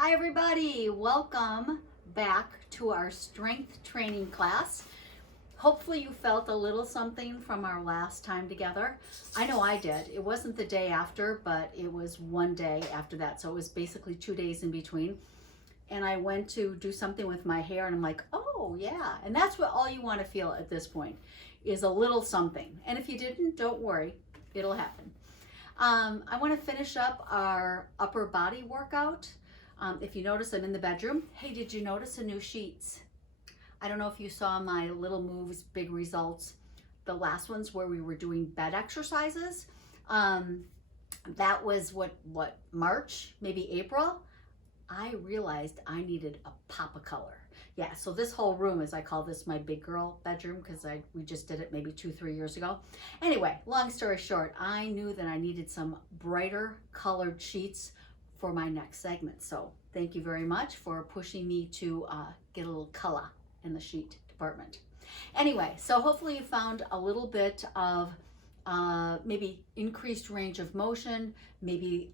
Hi everybody, welcome back to our strength training class. Hopefully you felt a little something from our last time together. I know I did. It wasn't the day after, but it was one day after that. So it was basically 2 days in between. And I went to do something with my hair and I'm like, oh yeah. And that's what all you want to feel at this point is a little something. And if you didn't, don't worry, it'll happen. I want to finish up our upper body workout. If you notice, I'm in the bedroom. Hey, did you notice the new sheets? I don't know if you saw my little moves, big results. The last ones where we were doing bed exercises. That was what, March, maybe April. I realized I needed a pop of color. Yeah, so this whole room is, I call this my big girl bedroom because we just did it maybe 2-3 years ago. Anyway, long story short, I knew that I needed some brighter colored sheets for my next segment. So thank you very much for pushing me to get a little color in the sheet department. Anyway, so hopefully you found a little bit of maybe increased range of motion, maybe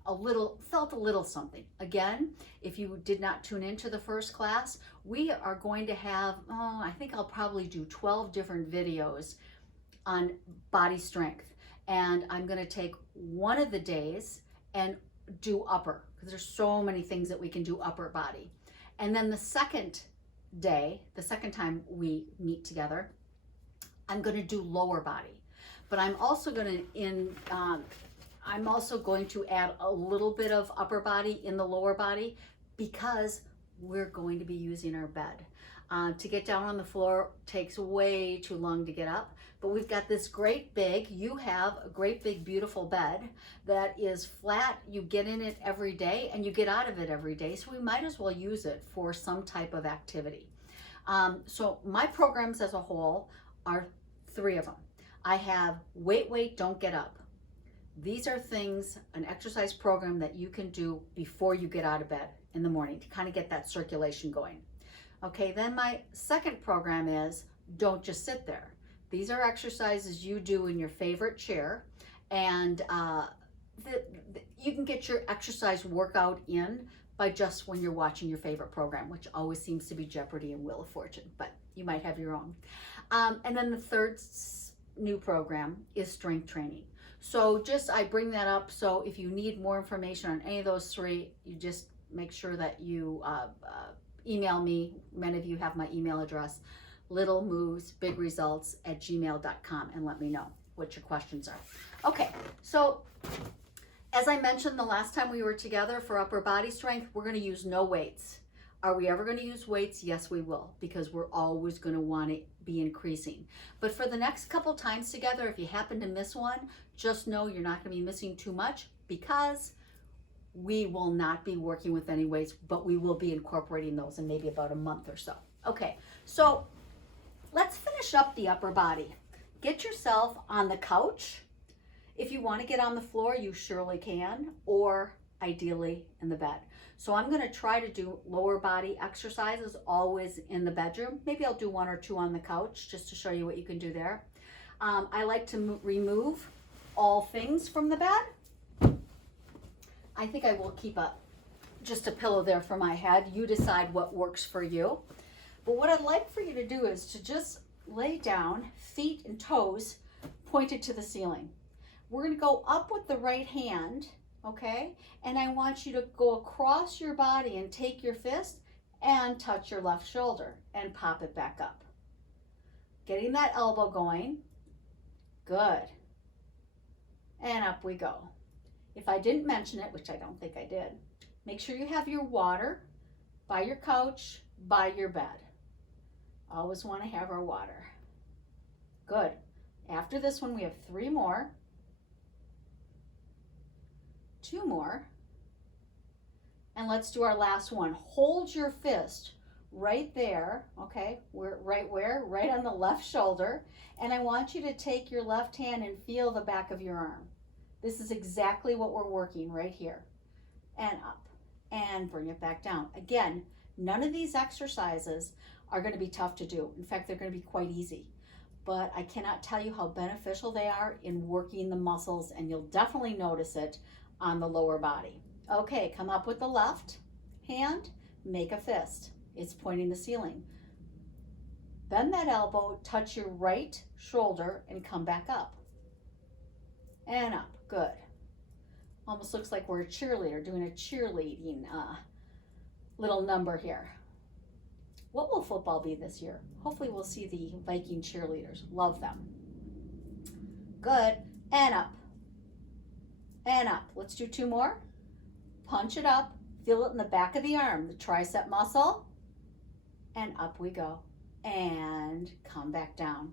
felt a little something. Again, if you did not tune into the first class, we are going to have, I think I'll probably do 12 different videos on body strength. And I'm gonna take one of the days and do upper, because there's so many things that we can do upper body. And then the second day, the second time we meet together, I'm gonna do lower body. But I'm also going to add a little bit of upper body in the lower body because we're going to be using our bed. To get down on the floor takes way too long to get up, but we've got this you have a great big beautiful bed that is flat. You get in it every day and you get out of it every day, so we might as well use it for some type of activity. So my programs as a whole are 3 of them. I have wait, don't get up. These are things, an exercise program that you can do before you get out of bed in the morning to kind of get that circulation going. Okay, then my second program is don't just sit there. These are exercises you do in your favorite chair, and you can get your exercise workout in by just when you're watching your favorite program, which always seems to be Jeopardy and Wheel of Fortune, but you might have your own. And then the third new program is strength training. So I bring that up, so if you need more information on any of those 3, you just make sure that you email me. Many of you have my email address, littlemovesbigresults@gmail.com, and let me know what your questions are. Okay, so as I mentioned the last time we were together for upper body strength, we're going to use no weights. Are we ever going to use weights? Yes, we will, because we're always going to want to be increasing. But for the next couple times together, if you happen to miss one, just know you're not going to be missing too much, because we will not be working with any weights, but we will be incorporating those in maybe about a month or so. Okay, so let's finish up the upper body. Get yourself on the couch. If you want to get on the floor, you surely can, or ideally in the bed. So I'm going to try to do lower body exercises always in the bedroom. Maybe I'll do 1 or 2 on the couch just to show you what you can do there. I like to remove all things from the bed. I think I will keep just a pillow there for my head. You decide what works for you. But what I'd like for you to do is to just lay down, feet and toes pointed to the ceiling. We're going to go up with the right hand. Okay, and I want you to go across your body and take your fist and touch your left shoulder and pop it back up. Getting that elbow going. Good. And up we go. If I didn't mention it, which I don't think I did, make sure you have your water by your couch, by your bed. Always want to have our water. Good. After this one, we have 3 more. 2 more, and let's do our last one. Hold your fist right there, okay? Right on the left shoulder, and I want you to take your left hand and feel the back of your arm. This is exactly what we're working right here. And up, and bring it back down. Again, none of these exercises are going to be tough to do. In fact, they're going to be quite easy. But I cannot tell you how beneficial they are in working the muscles, and you'll definitely notice it on the lower body. Okay, come up with the left hand, make a fist. It's pointing the ceiling. Bend that elbow, touch your right shoulder, and come back up. And up. Good. Almost looks like we're a cheerleader doing a cheerleading little number here. What will football be this year? Hopefully we'll see the Viking cheerleaders. Love them. Good. And up. And up. Let's do 2 more. Punch it up. Feel it in the back of the arm, the tricep muscle. And up we go. And come back down.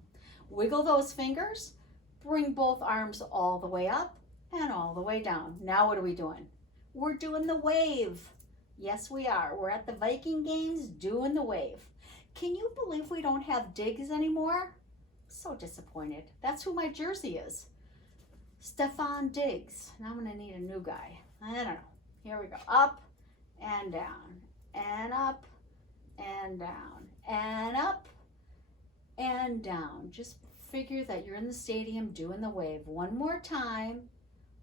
Wiggle those fingers. Bring both arms all the way up and all the way down. Now what are we doing? We're doing the wave. Yes, we are. We're at the Viking games doing the wave. Can you believe we don't have Diggs anymore? So disappointed. That's who my jersey is. Stefan Diggs. Now I'm going to need a new guy. I don't know. Here we go. Up and down and up and down and up and down. Just figure that you're in the stadium doing the wave. One more time.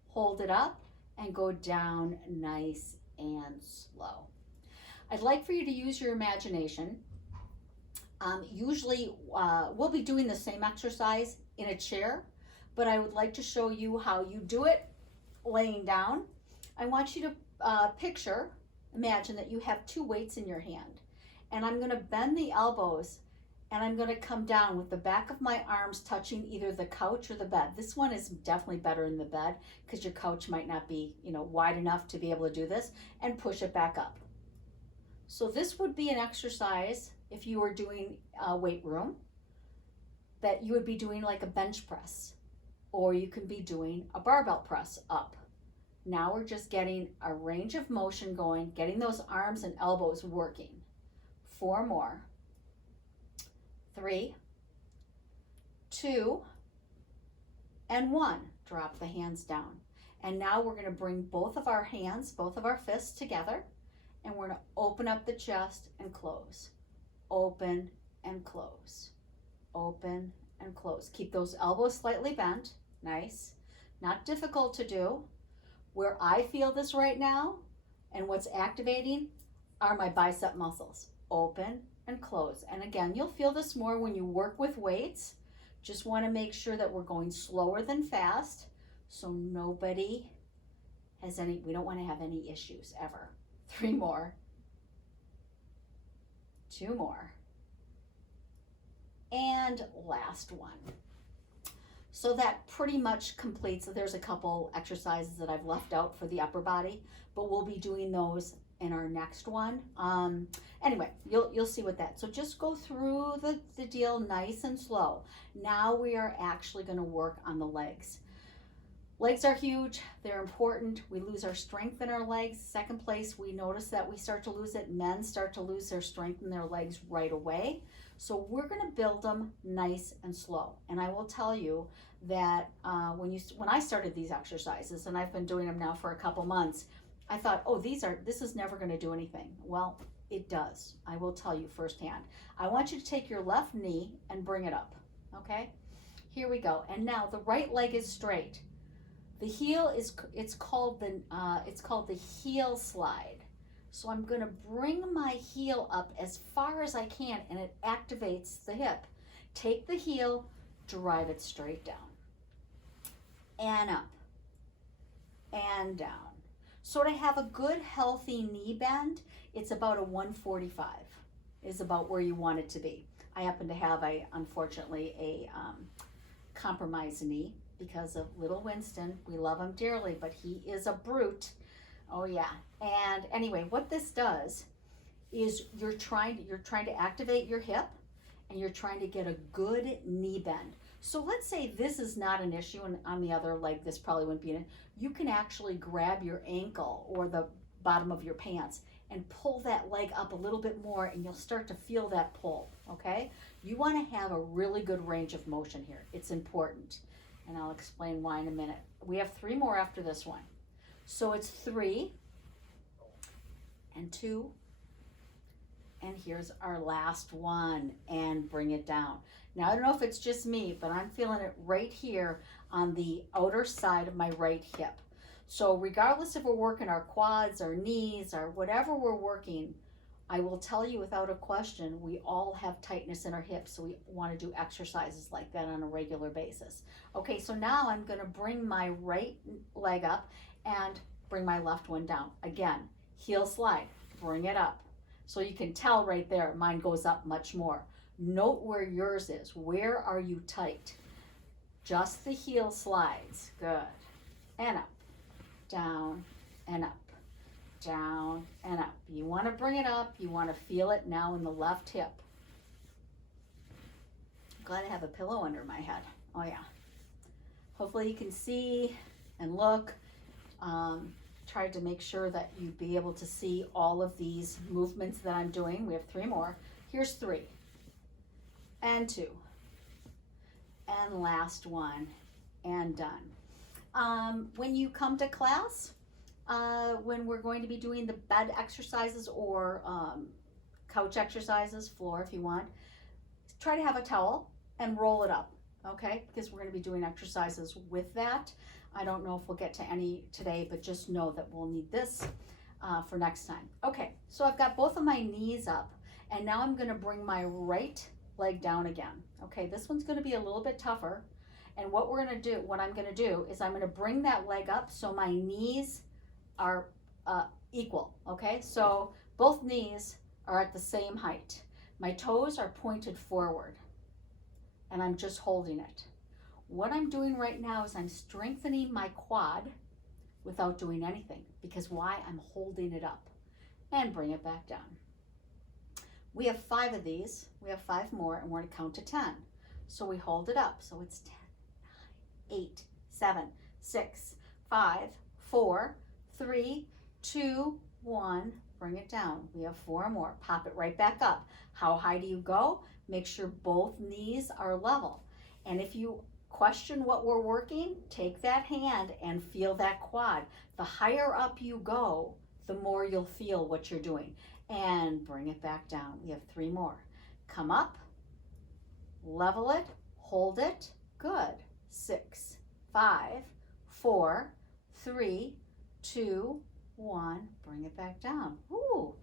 Hold it up and go down nice and slow. I'd like for you to use your imagination. Usually we'll be doing the same exercise in a chair, but I would like to show you how you do it laying down. I want you to imagine that you have 2 weights in your hand, and I'm going to bend the elbows, and I'm going to come down with the back of my arms touching either the couch or the bed. This one is definitely better in the bed because your couch might not be, wide enough to be able to do this, and push it back up. So this would be an exercise if you were doing a weight room that you would be doing like a bench press, or you can be doing a barbell press up. Now we're just getting a range of motion going, getting those arms and elbows working. 4 more. 3, 2, and 1. Drop the hands down. And now we're going to bring both of our hands, both of our fists together, and we're going to open up the chest and close. Open and close. Open and close. Keep those elbows slightly bent. Nice. Not difficult to do. Where I feel this right now and what's activating are my bicep muscles. Open and close. And again, you'll feel this more when you work with weights. Just want to make sure that we're going slower than fast so nobody has we don't want to have any issues ever. 3 more. 2 more. And last one. So that pretty much completes. There's a couple exercises that I've left out for the upper body, but we'll be doing those in our next one. Anyway, you'll see what that. So just go through the deal nice and slow. Now we are actually going to work on the legs. Legs are huge. They're important. We lose our strength in our legs. Second place, we notice that we start to lose it. Men start to lose their strength in their legs right away. So we're going to build them nice and slow. And I will tell you that when I started these exercises, and I've been doing them now for a couple months, I thought, oh, this is never going to do anything. Well, it does. I will tell you firsthand. I want you to take your left knee and bring it up. Okay? Here we go. And now the right leg is straight. The heel it's called the heel slide. So I'm going to bring my heel up as far as I can, and it activates the hip. Take the heel, drive it straight down. And up. And down. So to have a good, healthy knee bend, it's about a 145 is about where you want it to be. I happen to have, unfortunately, a compromised knee because of little Winston. We love him dearly, but he is a brute. Oh yeah. And anyway, what this does is you're trying to activate your hip, and you're trying to get a good knee bend. So let's say this is not an issue, and on the other leg this probably wouldn't be you can actually grab your ankle or the bottom of your pants and pull that leg up a little bit more, and you'll start to feel that pull. Okay? You want to have a really good range of motion here. It's important, and I'll explain why in a minute. We have 3 more after this one. So it's 3 and 2, and here's our last one, and bring it down. Now I don't know if it's just me, but I'm feeling it right here on the outer side of my right hip. So regardless if we're working our quads, our knees, or whatever we're working, I will tell you without a question, we all have tightness in our hips, so we want to do exercises like that on a regular basis. Okay, so now I'm going to bring my right leg up and bring my left one down. Again, heel slide, bring it up. So you can tell right there, mine goes up much more. Note where yours is. Where are you tight? Just the heel slides. Good. And up, down, and up. Down and up. You want to bring it up. You want to feel it now in the left hip. I'm glad I have a pillow under my head. Oh yeah. Hopefully you can see and look. Tried to make sure that you'd be able to see all of these movements that I'm doing. We have 3 more. Here's 3 and 2 and last one and done. When you come to class, when we're going to be doing the bed exercises or couch exercises, floor if you want, try to have a towel and roll it up, okay? Because we're going to be doing exercises with that. I don't know if we'll get to any today, but just know that we'll need this for next time. Okay, so I've got both of my knees up, and now I'm going to bring my right leg down again. Okay, this one's going to be a little bit tougher, and what I'm going to do is I'm going to bring that leg up so my knees are equal, okay? So both knees are at the same height. My toes are pointed forward, and I'm just holding it. What I'm doing right now is I'm strengthening my quad without doing anything, because why? I'm holding it up. And bring it back down. We have 5 of these. We have 5 more, and we're going to count to 10. So we hold it up. So it's 10, 9, 8, 7, 6, 5, 4, 3, 2, 1, bring it down. We have 4 more. Pop it right back up. How high do you go? Make sure both knees are level. And if you question what we're working, take that hand and feel that quad. The higher up you go, the more you'll feel what you're doing. And bring it back down. We have 3 more. Come up, level it, hold it. Good. 6, 5, 4, 3, 2, 1, bring it back down. Ooh.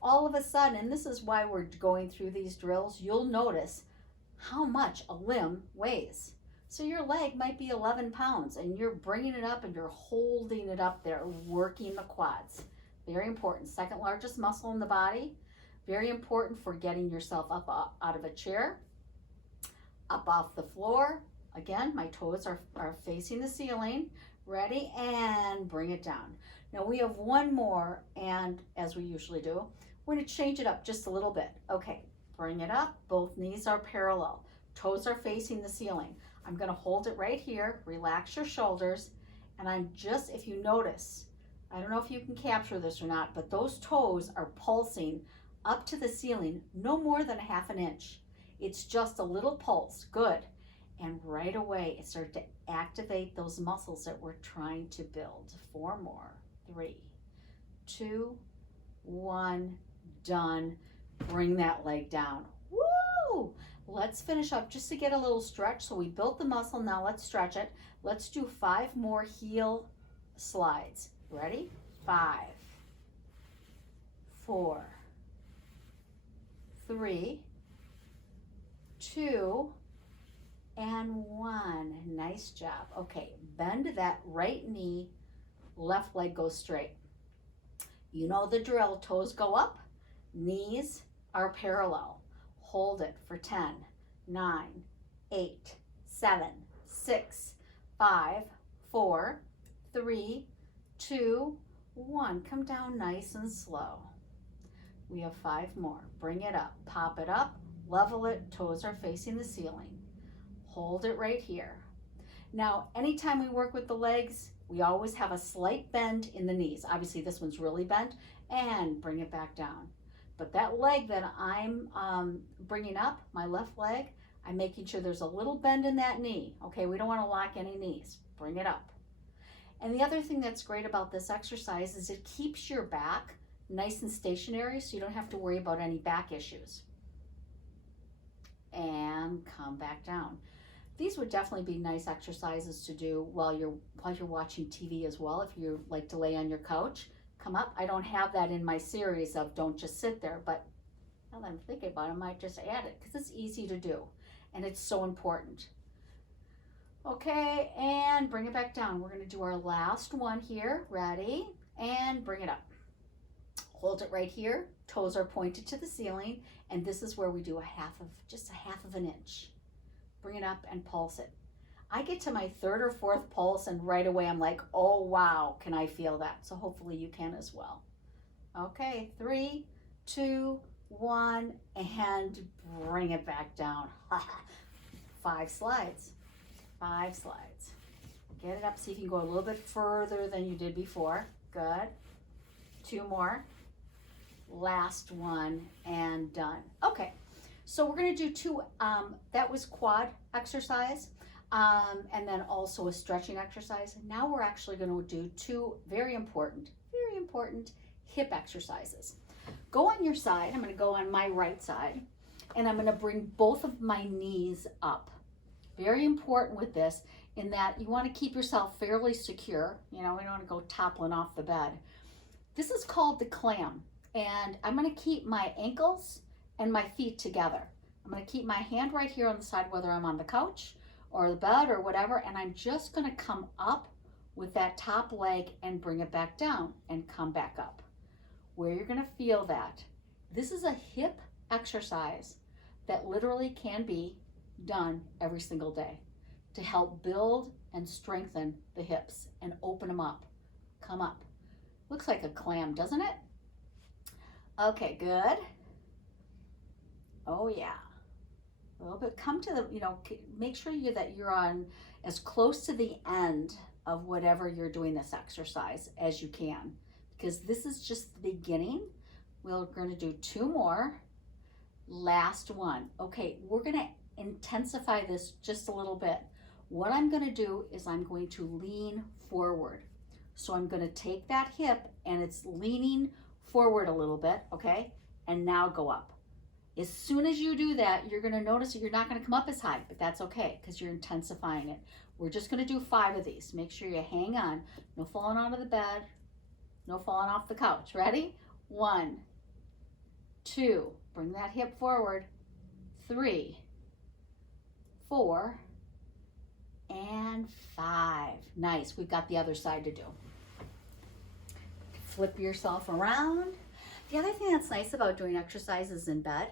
All of a sudden, and this is why we're going through these drills, you'll notice how much a limb weighs. So your leg might be 11 pounds and you're bringing it up and you're holding it up there, working the quads. Very important. Second largest muscle in the body. Very important for getting yourself up out of a chair, up off the floor. Again, my toes are facing the ceiling. Ready? And bring it down. Now we have 1 more, and as we usually do, we're going to change it up just a little bit. Okay, bring it up. Both knees are parallel. Toes are facing the ceiling. I'm going to hold it right here. Relax your shoulders. And I'm just, if you notice, I don't know if you can capture this or not, but those toes are pulsing up to the ceiling, no more than 1/2 inch. It's just a little pulse. Good. And right away, it started to activate those muscles that we're trying to build. 4 more. 3, 2, 1, done. Bring that leg down. Woo! Let's finish up just to get a little stretch. So we built the muscle, now let's stretch it. Let's do 5 more heel slides. Ready? 5, 4, 3, 2, and 1. Nice job. Okay, bend that right knee, left leg goes straight. You know the drill. Toes go up, knees are parallel. Hold it for 10, 9, 8, 7, 6, 5, 4, 3, 2, 1. Come down nice and slow. We have 5 more. Bring it up, pop it up, level it, toes are facing the ceiling. Hold it right here. Now, anytime we work with the legs, we always have a slight bend in the knees. Obviously, this one's really bent, and bring it back down. But that leg that I'm bringing up, my left leg, I'm making sure there's a little bend in that knee. Okay, we don't want to lock any knees. Bring it up. And the other thing that's great about this exercise is it keeps your back nice and stationary, so you don't have to worry about any back issues. And come back down. These would definitely be nice exercises to do while you're watching TV as well. If you like to lay on your couch, come up. I don't have that in my series of don't just sit there, but now that I'm thinking about it, I might just add it because it's easy to do and it's so important. Okay, and bring it back down. We're going to do our last one here. Ready? And bring it up. Hold it right here. Toes are pointed to the ceiling, and this is where we do just a half of an inch. Bring it up and pulse it. I get to my third or fourth pulse, and right away I'm like, oh wow, can I feel that? So hopefully you can as well. Okay, 3, 2, 1, and bring it back down. 5 slides. 5 slides. Get it up so you can go a little bit further than you did before. Good. 2 more. Last one and done. Okay, so we're going to do 2, that was quad exercise, and then also a stretching exercise. Now we're actually going to do 2 very important hip exercises. Go on your side. I'm going to go on my right side, and I'm going to bring both of my knees up. Very important with this in that you want to keep yourself fairly secure. You know, we don't want to go toppling off the bed. This is called the clam. And I'm going to keep my ankles and my feet together. I'm going to keep my hand right here on the side, whether I'm on the couch or the bed or whatever, and I'm just going to come up with that top leg and bring it back down and come back up. Where you're going to feel that. This is a hip exercise that literally can be done every single day to help build and strengthen the hips and open them up. Come up. Looks like a clam, doesn't it? Okay, good. Oh yeah. A little bit. Come to the, make sure that you're on as close to the end of whatever you're doing this exercise as you can, because this is just the beginning. We're going to do 2 more. Last one. Okay, we're going to intensify this just a little bit. What I'm going to do is I'm going to lean forward. So I'm going to take that hip and it's leaning forward a little bit, okay? And now go up. As soon as you do that, you're going to notice that you're not going to come up as high, but that's okay because you're intensifying it. We're just going to do 5 of these. Make sure you hang on. No falling out of the bed. No falling off the couch. Ready? 1, 2. Bring that hip forward. 3, 4, and 5. Nice. We've got the other side to do. Flip yourself around. The other thing that's nice about doing exercises in bed,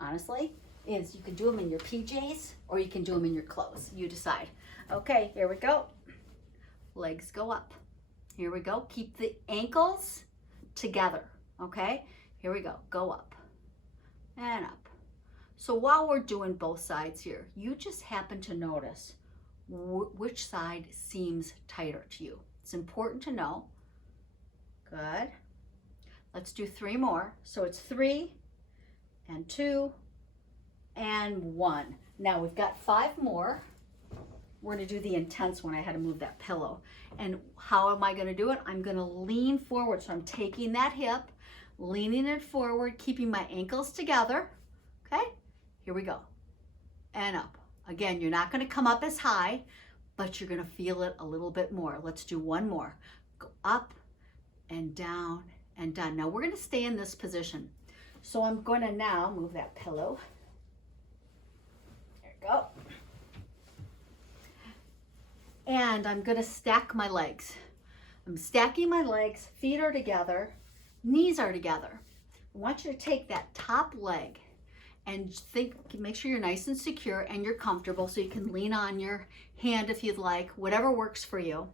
honestly, is you can do them in your PJs or you can do them in your clothes. You decide. Okay, here we go. Legs go up. Here we go. Keep the ankles together. Okay, here we go. Go up and up. So while we're doing both sides here, you just happen to notice which side seems tighter to you. It's important to know. Good. Let's do 3 more. So it's 3 and 2 and 1. Now we've got 5 more. We're going to do the intense one. I had to move that pillow. And how am I going to do it? I'm going to lean forward. So I'm taking that hip, leaning it forward, keeping my ankles together. Okay? Here we go. And up. Again, you're not going to come up as high, but you're going to feel it a little bit more. Let's do 1 more. Go up and down and down. Now we're going to stay in this position. So I'm going to now move that pillow. There we go. And I'm going to stack my legs. I'm stacking my legs, feet are together, knees are together. I want you to take that top leg and make sure you're nice and secure and you're comfortable so you can lean on your hand if you'd like, whatever works for you.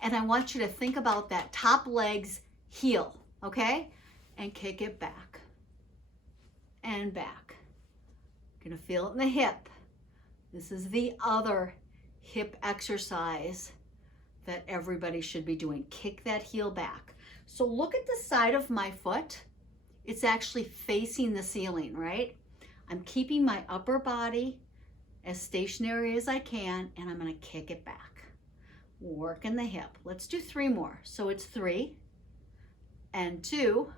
And I want you to think about that top leg's heel, okay? And kick it back and back. You're gonna feel it in the hip. This is the other hip exercise that everybody should be doing. Kick that heel back. So look at the side of my foot. It's actually facing the ceiling, right? I'm keeping my upper body as stationary as I can, and I'm gonna kick it back. Working the hip. Let's do 3 more. So it's 3 and 2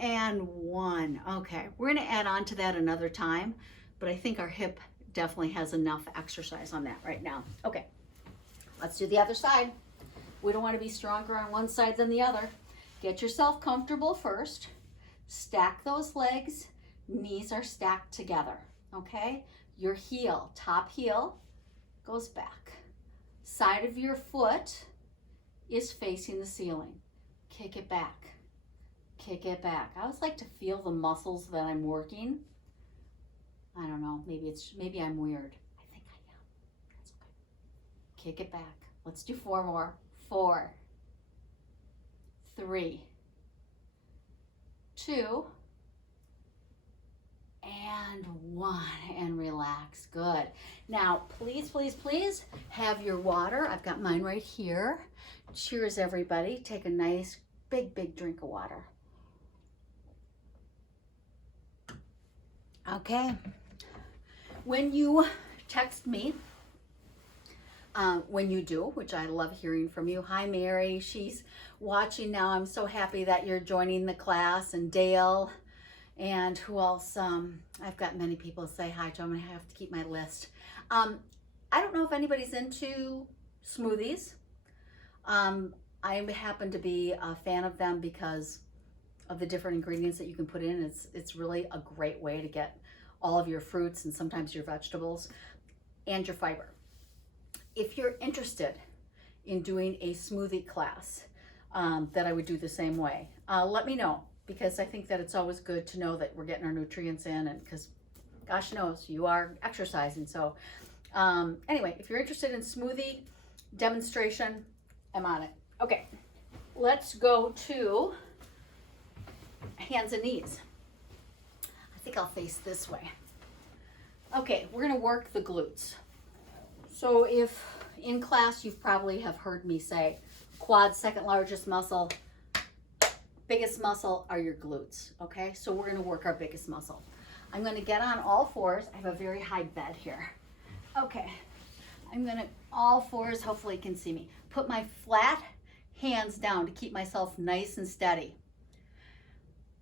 and 1. Okay, we're gonna add on to that another time, but I think our hip definitely has enough exercise on that right now. Okay, let's do the other side. We don't want to be stronger on one side than the other. Get yourself comfortable first. Stack those legs. Knees are stacked together, okay? Your heel, top heel, goes back. Side of your foot is facing the ceiling. Kick it back. Kick it back. I always like to feel the muscles that I'm working. I don't know, maybe I'm weird. I think I am. That's okay. Kick it back. Let's do 4 more. 4, 3, 2, and 1, and relax. Good. Now, please, please, please have your water. I've got mine right here. Cheers, everybody. Take a nice, big, big drink of water. Okay. When you text me, when you do, which I love hearing from you. Hi, Mary. She's watching now. I'm so happy that you're joining the class. And Dale, and who else? I've got many people say hi to. I'm going to have to keep my list. I don't know if anybody's into smoothies. I happen to be a fan of them because of the different ingredients that you can put in. It's really a great way to get all of your fruits and sometimes your vegetables and your fiber. If you're interested in doing a smoothie class that I would do the same way, let me know, because I think that it's always good to know that we're getting our nutrients in, and because gosh knows you are exercising. So anyway, if you're interested in smoothie demonstration, I'm on it. Okay, let's go to hands and knees. I think I'll face this way. Okay, we're gonna work the glutes. So if in class you probably have heard me say quad, second largest muscle, biggest muscle are your glutes, okay? So we're gonna work our biggest muscle. I'm gonna get on all fours. I have a very high bed here. Okay, I'm gonna all fours, hopefully you can see me. Put my flat hands down to keep myself nice and steady.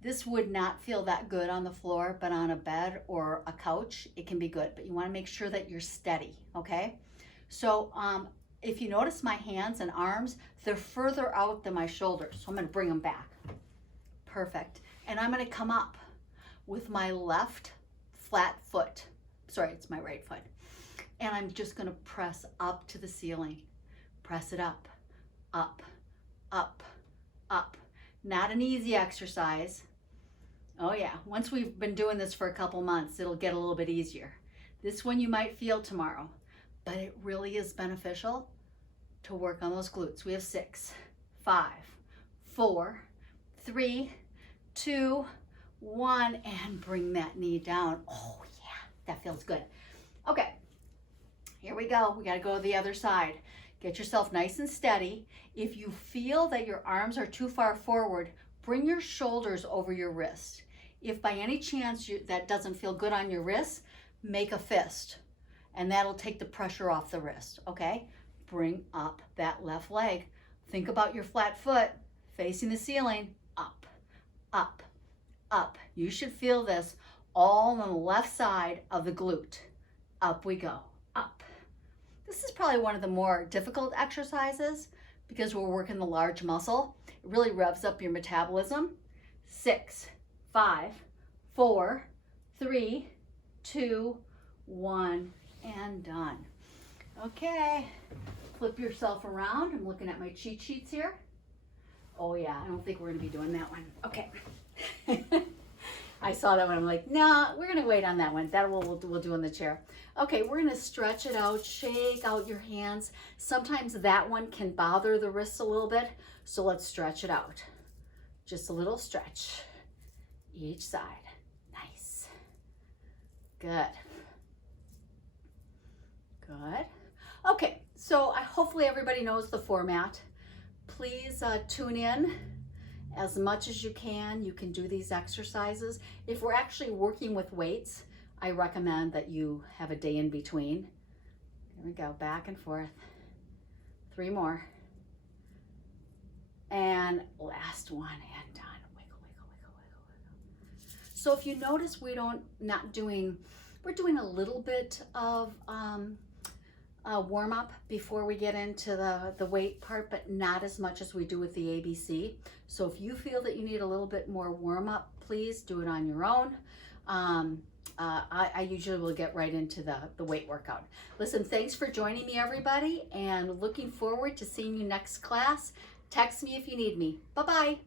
This would not feel that good on the floor, but on a bed or a couch, it can be good. But you wanna make sure that you're steady, okay? So if you notice my hands and arms, they're further out than my shoulders. So I'm gonna bring them back. Perfect. And I'm gonna come up with my left flat foot. Sorry, it's my right foot. And I'm just gonna press up to the ceiling. Press it up, up, up, up. Not an easy exercise. Oh yeah, once we've been doing this for a couple months, it'll get a little bit easier. This one you might feel tomorrow, but it really is beneficial to work on those glutes. We have 6, 5, 4, 3, 2, 1, and bring that knee down. Oh yeah, that feels good. Okay, here we go. We gotta go to the other side. Get yourself nice and steady. If you feel that your arms are too far forward, bring your shoulders over your wrist. If by any chance that doesn't feel good on your wrist, make a fist, and that'll take the pressure off the wrist, okay? Bring up that left leg. Think about your flat foot facing the ceiling. Up, up, up. You should feel this all on the left side of the glute. Up we go, up. This is probably one of the more difficult exercises because we're working the large muscle. It really revs up your metabolism. 6, 5, 4, 3, 2, 1, and done. Okay, flip yourself around. I'm looking at my cheat sheets here. Oh yeah, I don't think we're gonna be doing that one. Okay. I saw that one, I'm like, no, we're gonna wait on that one. That we'll do in the chair. Okay, we're gonna stretch it out, shake out your hands. Sometimes that one can bother the wrists a little bit, so let's stretch it out. Just a little stretch each side. Nice. Good. Good. Okay, so hopefully everybody knows the format. Please tune in as much as you can. You can do these exercises. If we're actually working with weights, I recommend that you have a day in between. Here we go, back and forth. 3 more. And last one, and done. Wiggle, wiggle, wiggle, wiggle, wiggle. So if you notice not doing We're doing a little bit of warm up before we get into the weight part, but not as much as we do with the ABC. So if you feel that you need a little bit more warm up, please do it on your own. I usually will get right into the weight workout. Listen, thanks for joining me, everybody, and looking forward to seeing you next class. Text me if you need me. Bye-bye.